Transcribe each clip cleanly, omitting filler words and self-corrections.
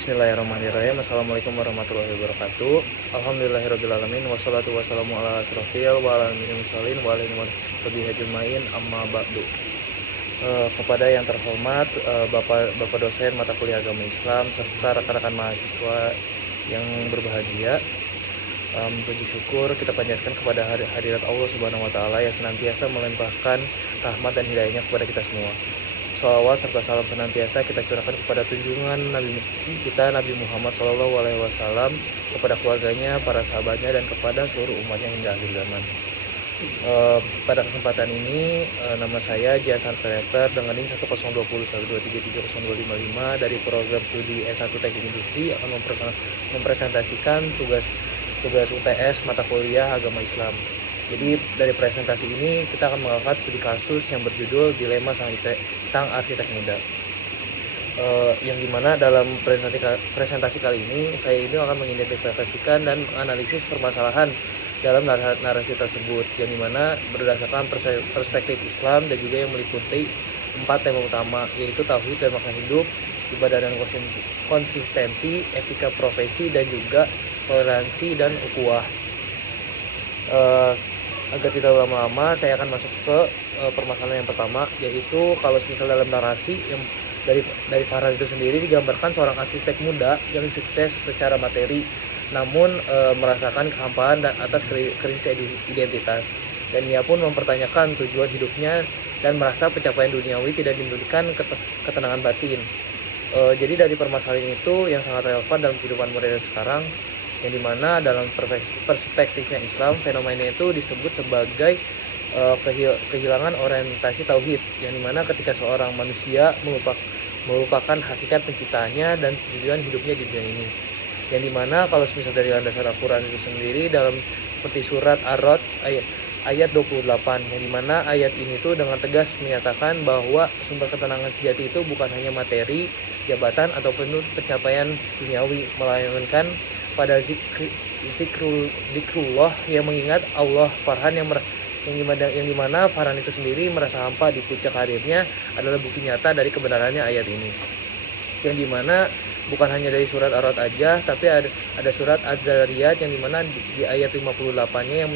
Bismillahirrahmanirrahim. Assalamualaikum warahmatullahi wabarakatuh. Alhamdulillahirrabbilalamin. Wassalatu wassalamu ala asrofil wa ala mursalin wa ala alihi ajmain amma ba'du. Kepada yang terhormat Bapak dosen mata kuliah agama Islam serta rekan-rekan mahasiswa yang berbahagia, puji syukur kita panjatkan kepada hadirat Allah Subhanahu wa taala yang senantiasa melimpahkan rahmat dan hidayahnya kepada kita semua. Shalawat serta salam senantiasa kita curahkan kepada junjungan Nabi kita Nabi Muhammad SAW, kepada keluarganya, para sahabatnya, dan kepada seluruh umatnya hingga akhir zaman. Pada kesempatan ini nama saya Jansan Kreator dengan NIM 10201233025 dari program studi S1 Teknik Industri akan mempresentasikan tugas UTS mata kuliah agama Islam. Jadi dari presentasi ini kita akan mengangkat studi kasus yang berjudul Dilema Sang Arsitek Muda. Yang dimana dalam presentasi kali ini saya ini akan mengidentifikasikan dan menganalisis permasalahan dalam narasi tersebut, yang dimana berdasarkan perspektif Islam dan juga yang meliputi 4 tema utama, yaitu tauhid dan makna hidup, ibadah dan konsistensi, etika profesi, dan juga toleransi dan ukhuwah. Agar tidak lama-lama, saya akan masuk ke permasalahan yang pertama, yaitu kalau misal dalam narasi yang dari Farhan itu sendiri digambarkan seorang arsitek muda yang sukses secara materi, namun merasakan kehampaan dan atas krisis identitas, dan ia pun mempertanyakan tujuan hidupnya dan merasa pencapaian duniawi tidak memberikan ketenangan batin. Jadi dari permasalahan itu yang sangat relevan dalam kehidupan modern sekarang, yang dimana dalam perspektifnya Islam, fenomena itu disebut sebagai kehilangan orientasi tauhid, yang dimana ketika seorang manusia melupakan hakikat penciptaannya dan tujuan hidupnya di dunia ini, yang dimana kalau misal dari landasan Al-Quran itu sendiri dalam seperti surat Ar-Ra'd ayat 28, yang dimana ayat ini tuh dengan tegas menyatakan bahwa sumber ketenangan sejati itu bukan hanya materi, jabatan, ataupun pencapaian duniawi, melainkan pada zikrullah yang mengingat Allah. Farhan yang dimana Farhan itu sendiri merasa hampa di puncak karirnya adalah bukti nyata dari kebenarannya ayat ini, yang dimana bukan hanya dari surat Ar-Ra'd aja, tapi ada surat Az-Zariyat yang dimana di ayat 58-nya yang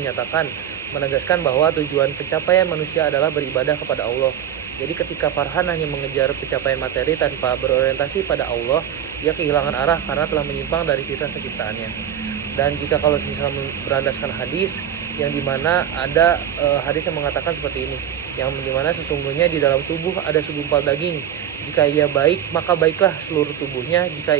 menegaskan bahwa tujuan pencapaian manusia adalah beribadah kepada Allah. Jadi ketika Farhan hanya mengejar pencapaian materi tanpa berorientasi pada Allah, dia kehilangan arah karena telah menyimpang dari fitrah penciptaannya. Dan jika kalau misalnya berlandaskan hadis, yang dimana ada hadis yang mengatakan seperti ini, yang dimana sesungguhnya di dalam tubuh ada segumpal daging, jika ia baik maka baiklah seluruh tubuhnya, jika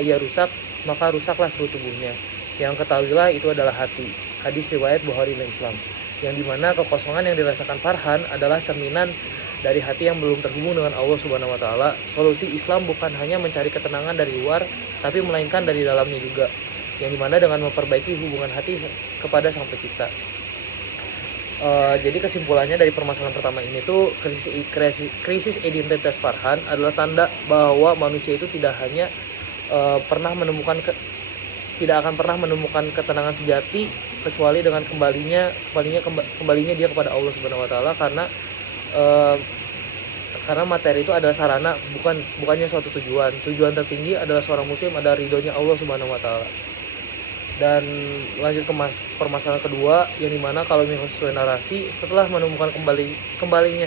ia rusak maka rusaklah seluruh tubuhnya, yang ketahuilah itu adalah hati. Hadis riwayat Bukhari dan Islam, yang dimana kekosongan yang dirasakan Farhan adalah cerminan dari hati yang belum terhubung dengan Allah Subhanahu wa taala. Solusi Islam bukan hanya mencari ketenangan dari luar, tapi melainkan dari dalamnya juga, yang dimana dengan memperbaiki hubungan hati kepada Sang Pencipta. Jadi kesimpulannya dari permasalahan pertama ini tuh, krisis identitas Farhan adalah tanda bahwa manusia itu tidak akan pernah menemukan ketenangan sejati kecuali dengan kembalinya dia kepada Allah Subhanahu wa taala, karena materi itu adalah sarana, bukannya suatu tujuan. Tujuan tertinggi adalah seorang muslim adalah ridhonya Allah Subhanahu wa taala. Dan lanjut ke permasalahan kedua, yang dimana kalau misalnya sesuai narasi, setelah menemukan kembalinya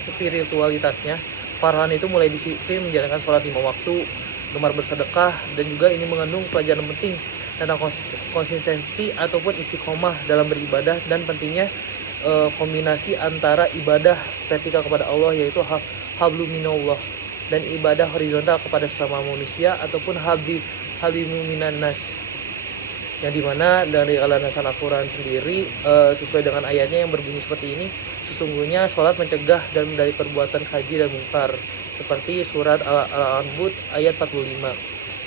spiritualitasnya, Farhan itu mulai disiplin menjalankan sholat 5 waktu, gemar bersedekah, dan juga ini mengandung pelajaran penting tentang konsistensi ataupun istiqomah dalam beribadah, dan pentingnya kombinasi antara ibadah vertikal kepada Allah, yaitu hablu minallah, dan ibadah horizontal kepada sesama manusia ataupun hablimu minan nas, yang dimana dari landasan Al-Quran sendiri sesuai dengan ayatnya yang berbunyi seperti ini, sesungguhnya sholat mencegah dan dari perbuatan keji dan mungkar, seperti surat Al-Ankabut ayat 45.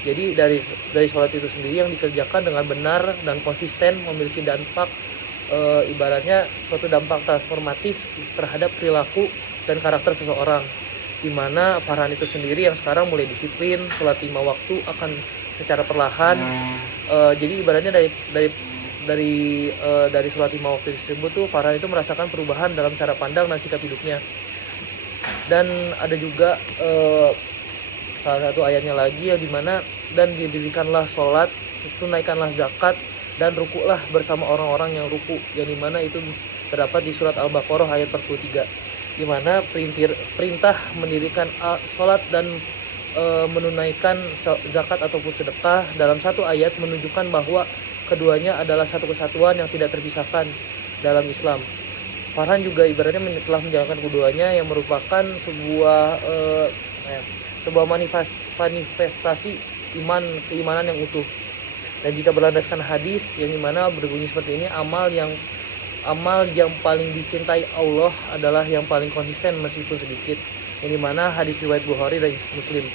Jadi dari sholat itu sendiri yang dikerjakan dengan benar dan konsisten memiliki dampak, ibaratnya suatu dampak transformatif terhadap perilaku dan karakter seseorang, dimana Farhan itu sendiri yang sekarang mulai disiplin sholat 5 waktu akan secara perlahan. Jadi ibaratnya dari sholat 5 waktu tersebut tuh Farhan itu merasakan perubahan dalam cara pandang dan sikap hidupnya. Dan ada juga salah satu ayatnya lagi yang dimana dan didirikanlah sholat, tunaikanlah zakat, dan rukuklah bersama orang-orang yang ruku, yang dimana itu terdapat di surat Al-Baqarah ayat 43, dimana perintah mendirikan sholat dan menunaikan zakat ataupun sedekah dalam satu ayat menunjukkan bahwa keduanya adalah satu kesatuan yang tidak terpisahkan dalam Islam. Farhan juga ibaratnya telah menjalankan keduanya yang merupakan sebuah manifestasi keimanan yang utuh. Dan jika berlandaskan hadis yang dimana berbunyi seperti ini, amal yang paling dicintai Allah adalah yang paling konsisten meskipun sedikit. Yang dimana hadis riwayat Bukhari dan Muslim.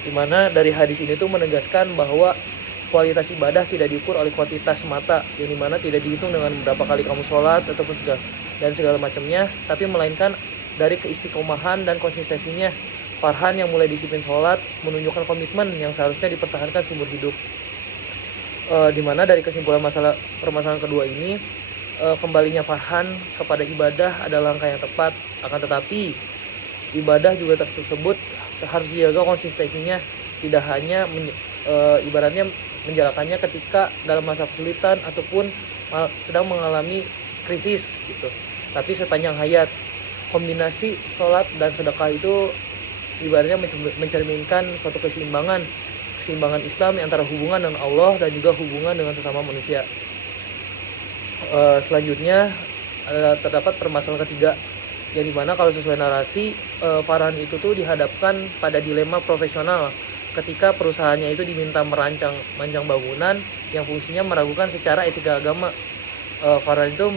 Dimana dari hadis ini tuh menegaskan bahwa kualitas ibadah tidak diukur oleh kuantitas mata, yang dimana tidak dihitung dengan berapa kali kamu sholat ataupun segala macamnya, tapi melainkan dari keistiqomahan dan konsistensinya. Farhan yang mulai disiplin sholat menunjukkan komitmen yang seharusnya dipertahankan seumur hidup. Dimana dari kesimpulan permasalahan kedua ini, kembalinya Farhan kepada ibadah adalah langkah yang tepat. Akan tetapi ibadah juga tersebut harus dijaga konsistensinya, tidak hanya ibaratnya menjalankannya ketika dalam masa kesulitan ataupun sedang mengalami krisis gitu, tapi sepanjang hayat. Kombinasi sholat dan sedekah itu ibaratnya mencerminkan suatu keseimbangan Islam antara hubungan dengan Allah dan juga hubungan dengan sesama manusia. Selanjutnya terdapat permasalahan ketiga, yang dimana kalau sesuai narasi, Farhan itu tuh dihadapkan pada dilema profesional ketika perusahaannya itu diminta merancang bangunan yang fungsinya meragukan secara etika agama. Farhan itu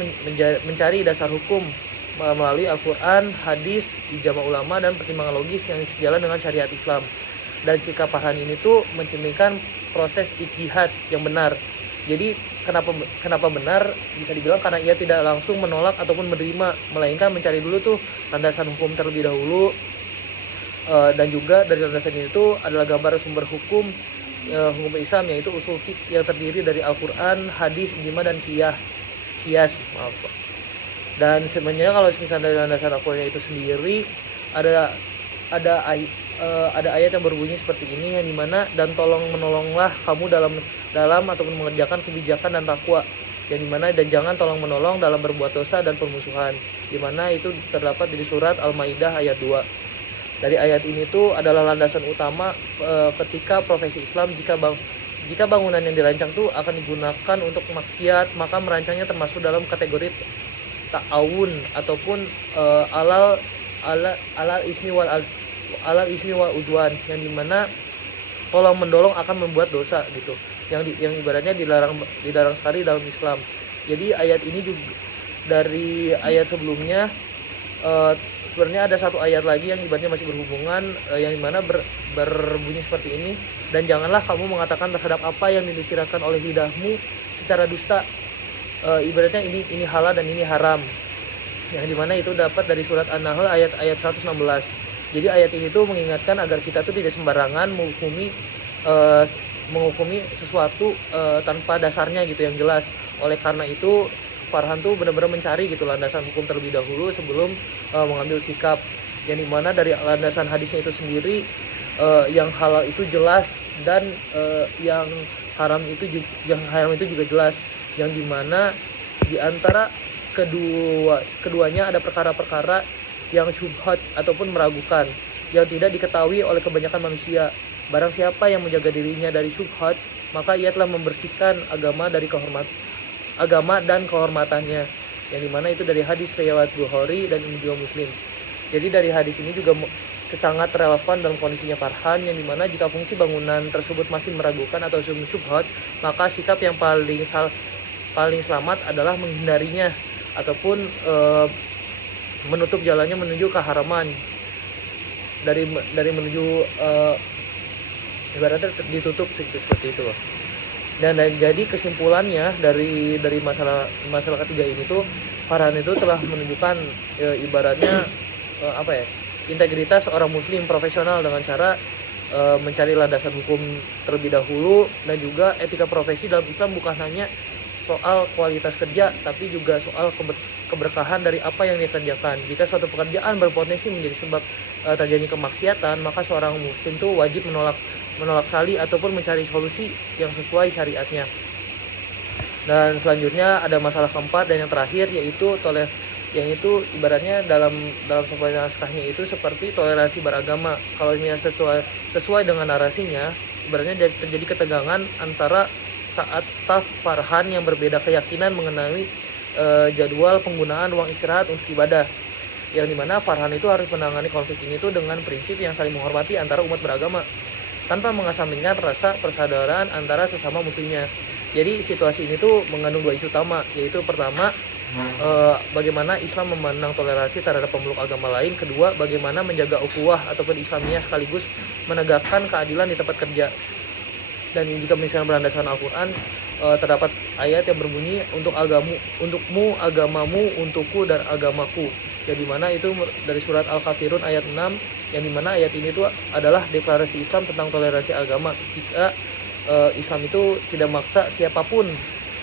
mencari dasar hukum melalui Al-Quran, hadis, ijma ulama, dan pertimbangan logis yang sejalan dengan syariat Islam. Dan sikap Farhan ini tuh mencerminkan proses ijtihad yang benar. Jadi kenapa benar? Bisa dibilang karena ia tidak langsung menolak ataupun menerima, melainkan mencari dulu tuh landasan hukum terlebih dahulu. Dan juga dari landasan ini tuh adalah gambar sumber hukum Islam, yaitu usul fiqh yang terdiri dari Al-Quran, hadis, ijma, dan qiyas. Dan sebenarnya kalau misalnya dari landasan Al-Quran itu sendiri ada ayat yang berbunyi seperti ini, yang dimana dan menolonglah kamu dalam ataupun mengerjakan kebijakan dan takwa, yang dimana dan jangan tolong menolong dalam berbuat dosa dan permusuhan, dimana itu terdapat di surat Al-Maidah ayat 2. Dari ayat ini tuh adalah landasan utama ketika profesi Islam, jika bangunan yang dirancang tuh akan digunakan untuk maksiat, maka merancangnya termasuk dalam kategori ta'awun ataupun alal ismi wal udwan, yang dimana tolong menolong akan membuat dosa gitu, yang ibaratnya dilarang sekali dalam Islam. Jadi ayat ini juga dari ayat sebelumnya, sebenarnya ada satu ayat lagi yang ibaratnya masih berhubungan, yang dimana berbunyi seperti ini, dan janganlah kamu mengatakan terhadap apa yang disirahkan oleh lidahmu secara dusta. Ibaratnya ini halal dan ini haram, yang dimana itu dapat dari surat An-Nahl ayat 116. Jadi ayat ini tuh mengingatkan agar kita tuh tidak sembarangan menghukumi sesuatu tanpa dasarnya gitu yang jelas. Oleh karena itu Farhan tuh benar-benar mencari gitu landasan hukum terlebih dahulu sebelum mengambil sikap, yang dimana dari landasan hadisnya itu sendiri, yang halal itu jelas dan yang haram itu juga jelas, yang dimana di antara keduanya ada perkara-perkara yang syubhat ataupun meragukan, yang tidak diketahui oleh kebanyakan manusia. Barang siapa yang menjaga dirinya dari syubhat, maka ia telah membersihkan agama dan kehormatannya, yang dimana itu dari hadis riwayat Bukhari dan juga Muslim. Jadi dari hadis ini juga sangat relevan dalam kondisinya Farhan, yang dimana jika fungsi bangunan tersebut masih meragukan atau syubhat, maka sikap yang paling selamat adalah menghindarinya ataupun menutup jalannya menuju keharaman, dari menuju ibaratnya ditutup seperti itu loh. Dan jadi kesimpulannya dari masalah ketiga ini tuh, Farhan itu telah menunjukkan ibaratnya integritas seorang muslim profesional dengan cara mencari landasan hukum terlebih dahulu, dan juga etika profesi dalam Islam bukan hanya soal kualitas kerja, tapi juga soal keberkahan dari apa yang dia kerjakan. Jika suatu pekerjaan berpotensi menjadi sebab terjadi kemaksiatan, maka seorang muslim tuh wajib menolak salih ataupun mencari solusi yang sesuai syariatnya. Dan selanjutnya ada masalah keempat dan yang terakhir, yaitu yang itu ibaratnya dalam sebuah naskahnya itu seperti toleransi beragama. Kalau misalnya sesuai dengan narasinya, ibaratnya terjadi ketegangan antara saat staf Farhan yang berbeda keyakinan mengenai jadwal penggunaan ruang istirahat untuk ibadah, yang dimana Farhan itu harus menangani konflik ini tuh dengan prinsip yang saling menghormati antara umat beragama tanpa mengesampingkan rasa persaudaraan antara sesama muslimnya. Jadi situasi ini tuh mengandung dua isu utama, yaitu pertama, bagaimana Islam memandang toleransi terhadap pemeluk agama lain. Kedua, bagaimana menjaga ukhuwah ataupun Islamiyah sekaligus menegakkan keadilan di tempat kerja. Dan jika misalnya berlandaskan Al-Quran, terdapat ayat yang berbunyi untukmu agamamu, untukku dan agamaku, yang dimana itu dari surat Al-Kafirun ayat 6, yang dimana ayat ini tuh adalah deklarasi Islam tentang toleransi agama. Jika Islam itu tidak memaksa siapapun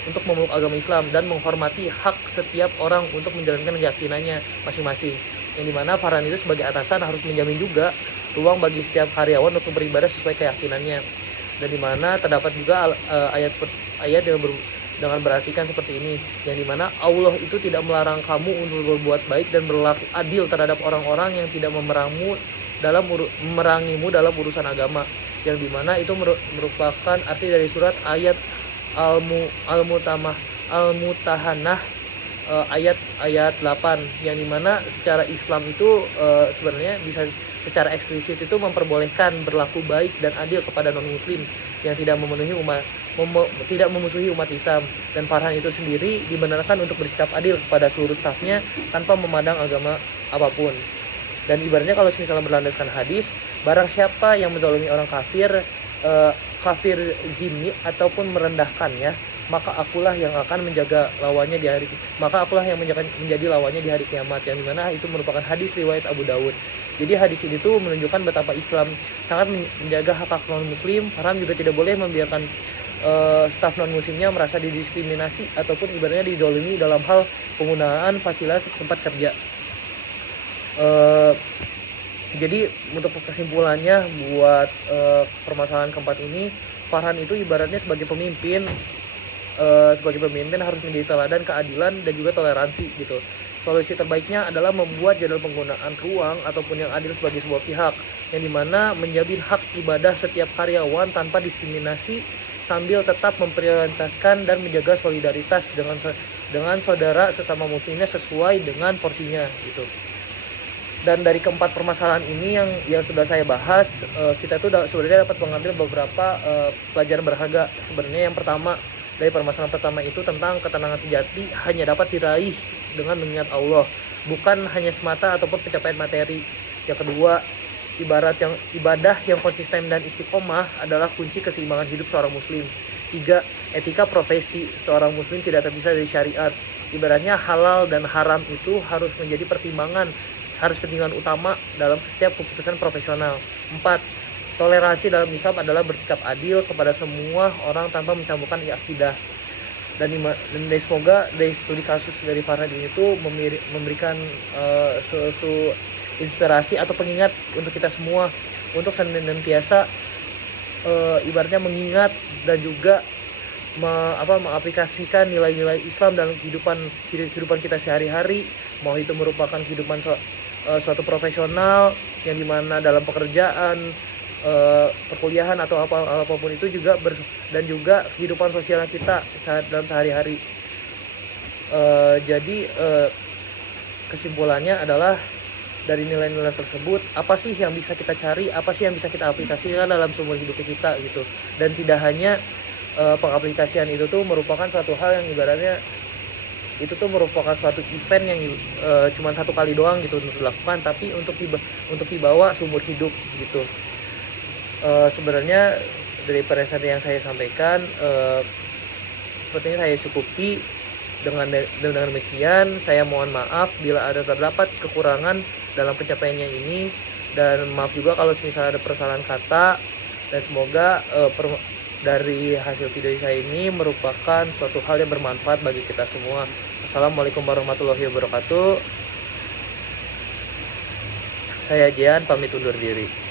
untuk memeluk agama Islam dan menghormati hak setiap orang untuk menjalankan keyakinannya masing-masing, yang dimana Farhan itu sebagai atasan harus menjamin juga ruang bagi setiap karyawan untuk beribadah sesuai keyakinannya. Dan dimana terdapat juga ayat yang dengan berartikan seperti ini, yang dimana Allah itu tidak melarang kamu untuk berbuat baik dan berlaku adil terhadap orang-orang yang tidak memerangimu dalam urusan agama, yang dimana itu merupakan arti dari surat ayat Al-Mutahanah ayat 8, yang dimana secara Islam itu sebenarnya bisa secara eksplisit itu memperbolehkan berlaku baik dan adil kepada non muslim yang tidak memusuhi umat Islam. Dan Farhan itu sendiri dibenarkan untuk bersikap adil kepada seluruh stafnya tanpa memandang agama apapun. Dan ibaratnya kalau misalnya berlandaskan hadis, barang siapa yang menzalimi orang kafir zimmi ataupun merendahkannya, maka akulah yang akan menjaga lawannya menjadi lawannya di hari kiamat, yang dimana itu merupakan hadis riwayat Abu Dawud. Jadi hadis ini tuh menunjukkan betapa Islam sangat menjaga hak non muslim. Farhan juga tidak boleh membiarkan staf non muslimnya merasa didiskriminasi ataupun ibaratnya dizalimi dalam hal penggunaan fasilitas tempat kerja. Jadi untuk kesimpulannya buat permasalahan keempat ini, Farhan itu ibaratnya sebagai pemimpin harus menjadi teladan keadilan dan juga toleransi gitu. Solusi terbaiknya adalah membuat jadwal penggunaan ruang ataupun yang adil sebagai sebuah pihak, yang dimana menjamin hak ibadah setiap karyawan tanpa diskriminasi sambil tetap memprioritaskan dan menjaga solidaritas dengan saudara sesama muslimnya sesuai dengan porsinya gitu. Dan dari keempat permasalahan ini yang sudah saya bahas, kita tuh sebenarnya dapat mengambil beberapa pelajaran berharga. Sebenarnya yang pertama dari permasalahan pertama itu tentang ketenangan sejati hanya dapat diraih dengan mengingat Allah, bukan hanya semata ataupun pencapaian materi. Yang kedua, ibadah yang konsisten dan istiqomah adalah kunci keseimbangan hidup seorang muslim. 3. Etika profesi seorang muslim tidak terpisah dari syariat. Ibaratnya halal dan haram itu harus menjadi pertimbangan utama dalam setiap keputusan profesional. 4. Toleransi dalam Islam adalah bersikap adil kepada semua orang tanpa mencampurkan akidah. Dan semoga dari studi kasus dari Farhan ini tuh memberikan suatu inspirasi atau pengingat untuk kita semua untuk senantiasa ibaratnya mengingat dan juga mengaplikasikan nilai-nilai Islam dalam kehidupan kita sehari-hari, mau itu merupakan kehidupan suatu profesional yang dimana dalam pekerjaan, perkuliahan atau apapun itu juga dan juga kehidupan sosial kita dalam sehari-hari. Jadi kesimpulannya adalah dari nilai-nilai tersebut, apa sih yang bisa kita cari, apa sih yang bisa kita aplikasikan dalam seumur hidup kita gitu. Dan tidak hanya pengaplikasian itu tuh merupakan suatu hal yang ibaratnya itu tuh merupakan suatu event yang cuma satu kali doang gitu untuk dilakukan, tapi untuk dibawa seumur hidup gitu. Sebenarnya dari presentasi yang saya sampaikan sepertinya saya cukupi. Dengan demikian saya mohon maaf bila ada terdapat kekurangan dalam pencapaiannya ini, dan maaf juga kalau misalnya ada persalahan kata, dan semoga dari hasil video saya ini merupakan suatu hal yang bermanfaat bagi kita semua. Assalamualaikum warahmatullahi wabarakatuh. Saya Jian pamit undur diri.